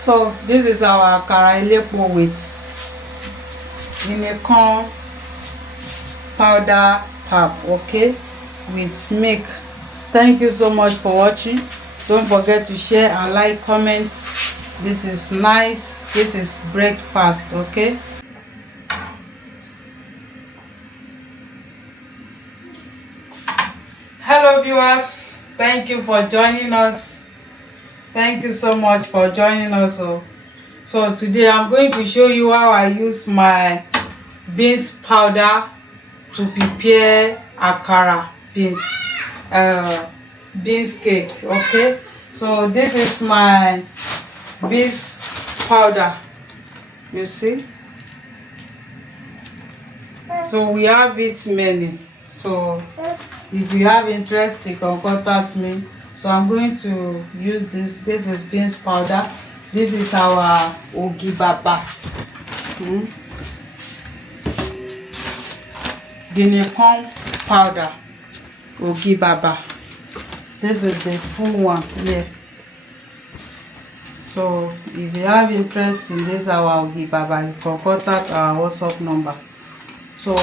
So this is our akara elepo with vinegar powder pap, okay, with milk. Thank you so much for watching. Don't forget to share and like, comment. This is nice. This is breakfast, okay. Hello viewers, thank you for joining us. Thank you so much for joining us. So today I'm going to show you how I use my beans powder to prepare akara beans cake, okay. So this is my beans powder, you see. So we have it many, so if you have interest you can contact me. So I'm going to use this is beans powder. This is our ogi baba, guinea corn powder, ogi baba. This is the full one here. So if you have interest in this our ogi baba, you can contact our WhatsApp number. So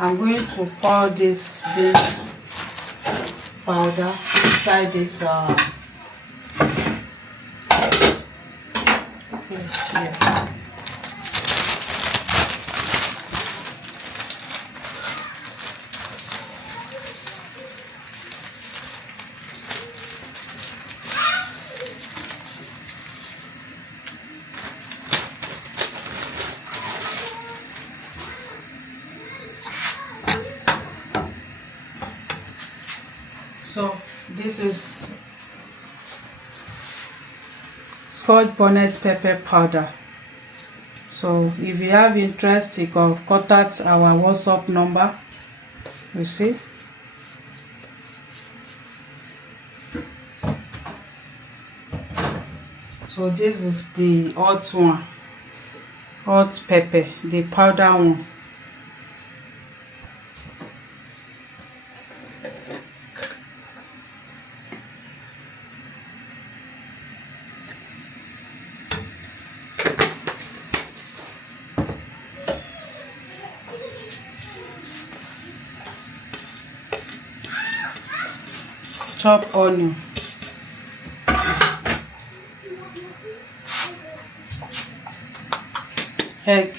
I'm going to pour this beans powder inside this plate here. So this is Scotch bonnet pepper powder. So if you have interest, you can contact our WhatsApp number. You see. So this is the hot one, hot pepper, the powder one. Chop onion, egg,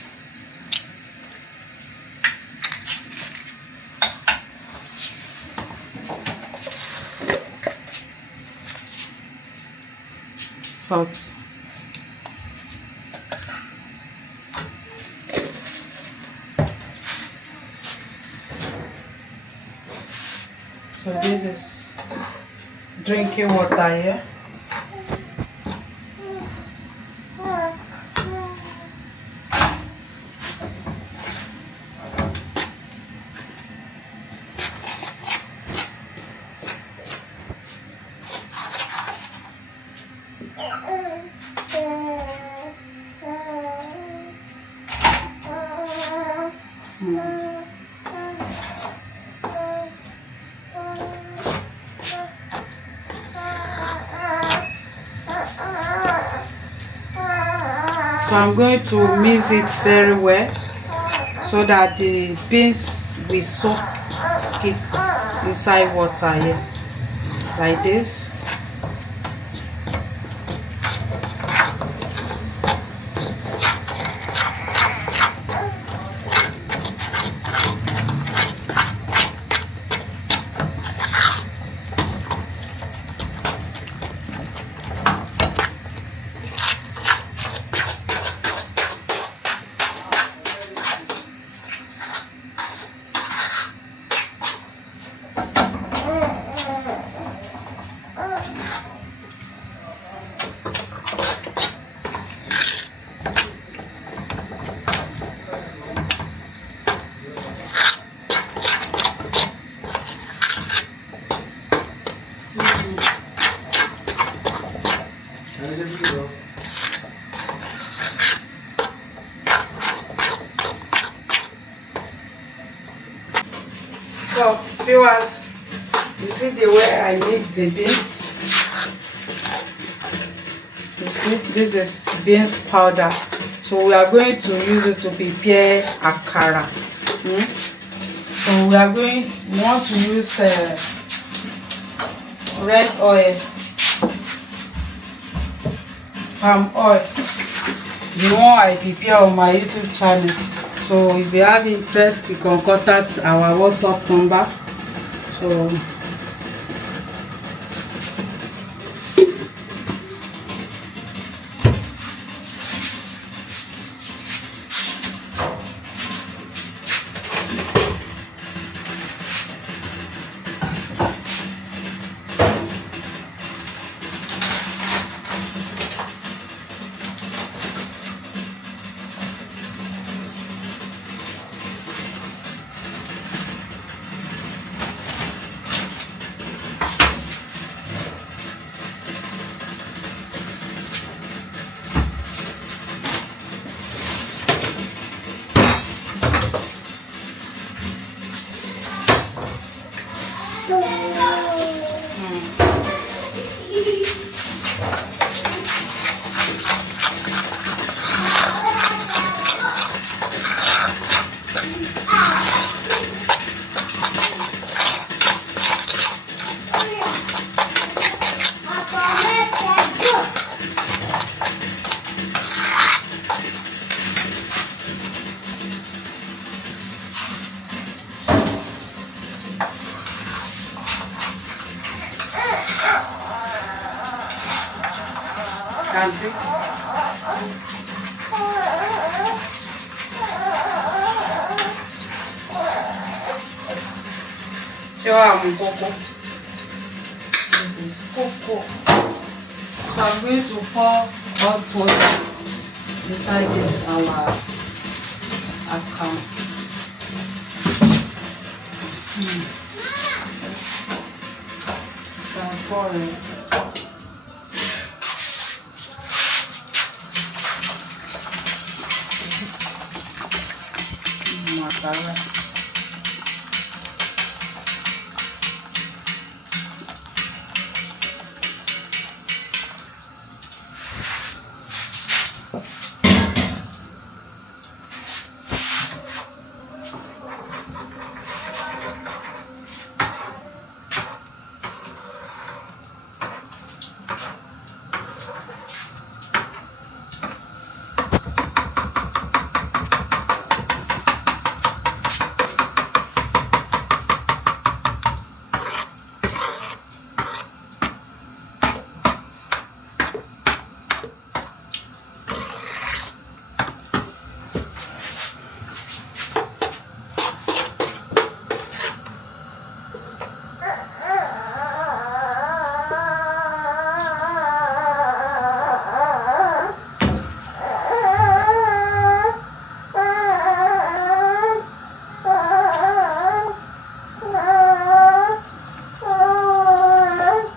salt, so this is drinking water here. So I'm going to mix it very well so that the beans will soak it inside water here, like this. So viewers, you see the way I mix the beans. see, this is beans powder. So we are going to use this to prepare akara. So we want to use red oil, palm oil, the one I prepare on my YouTube channel. So if you have interest, you can contact our WhatsApp number. So Auntie. Cocoa. This is cocoa. So I'm going to pour hot water inside this our account. I'm pouring. Akara.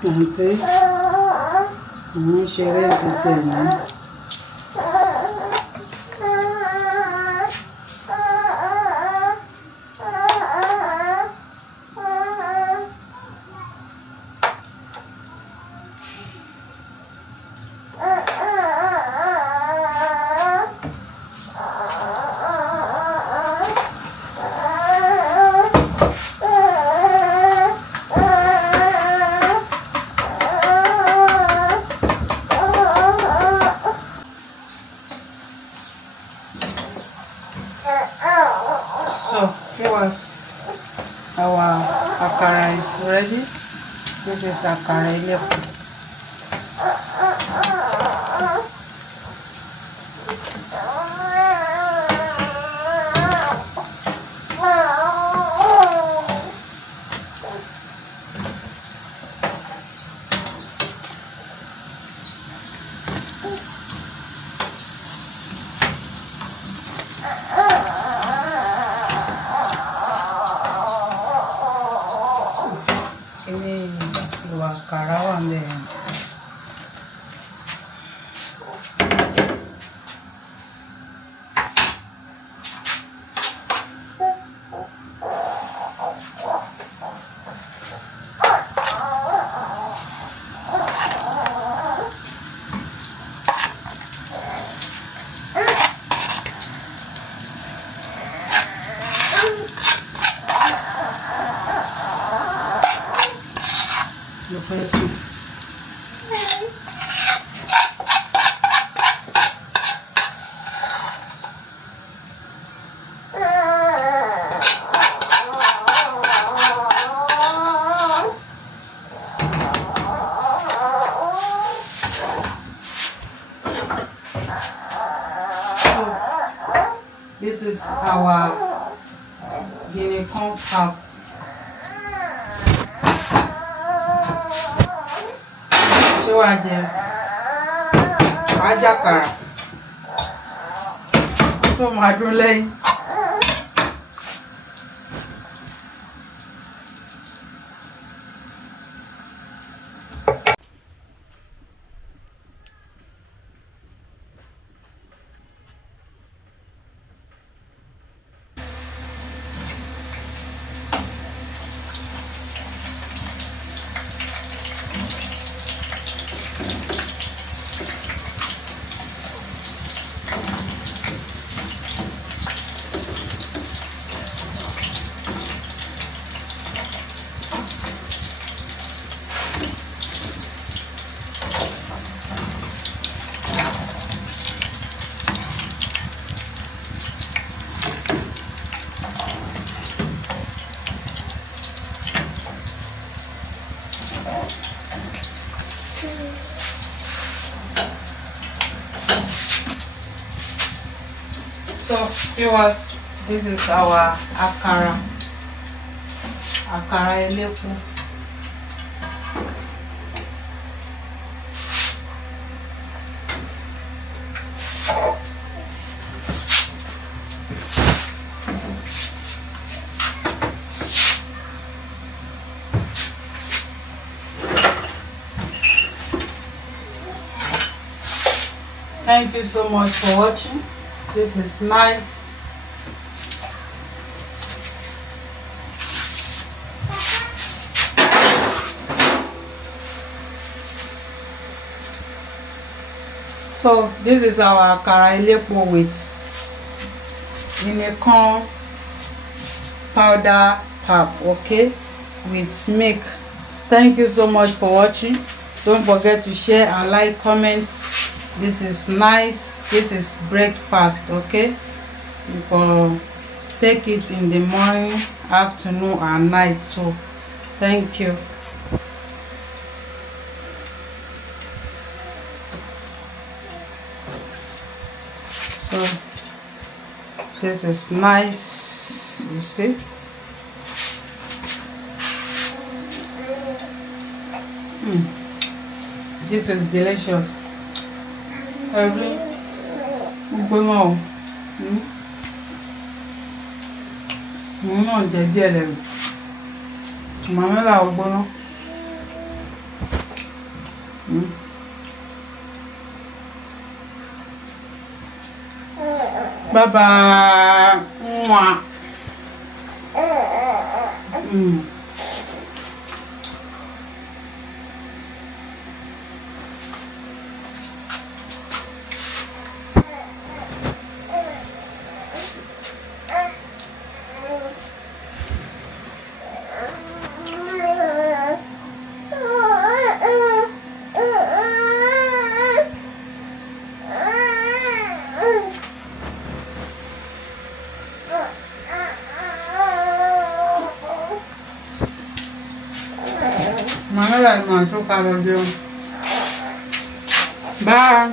Auntie, I'm sharing it now. So viewers, our akara is ready. This is akara Leah. Ini dua karawan deh. Lo fẹ́ sùn. This is our guinea corn pap. Ṣé wàá jẹ? Wàá jàkàrà. Tó máa dún lẹ́yìn. So viewers, this is our akara elepo. Thank you so much for watching. This is nice. So this is our akara elepo with corn powder pap, okay, with milk. Thank you so much for watching. Don't forget to share and like, comment. This is nice. This is breakfast, okay? You can take it in the morning, afternoon, and night. So thank you. So this is nice, you see. This is delicious. Gbóná o. Náà jẹ díẹ̀ lẹ́nu. Màmílà ò gbóná. Bye bye. Màmílà ni màá tó ká lọ jẹun. Bye.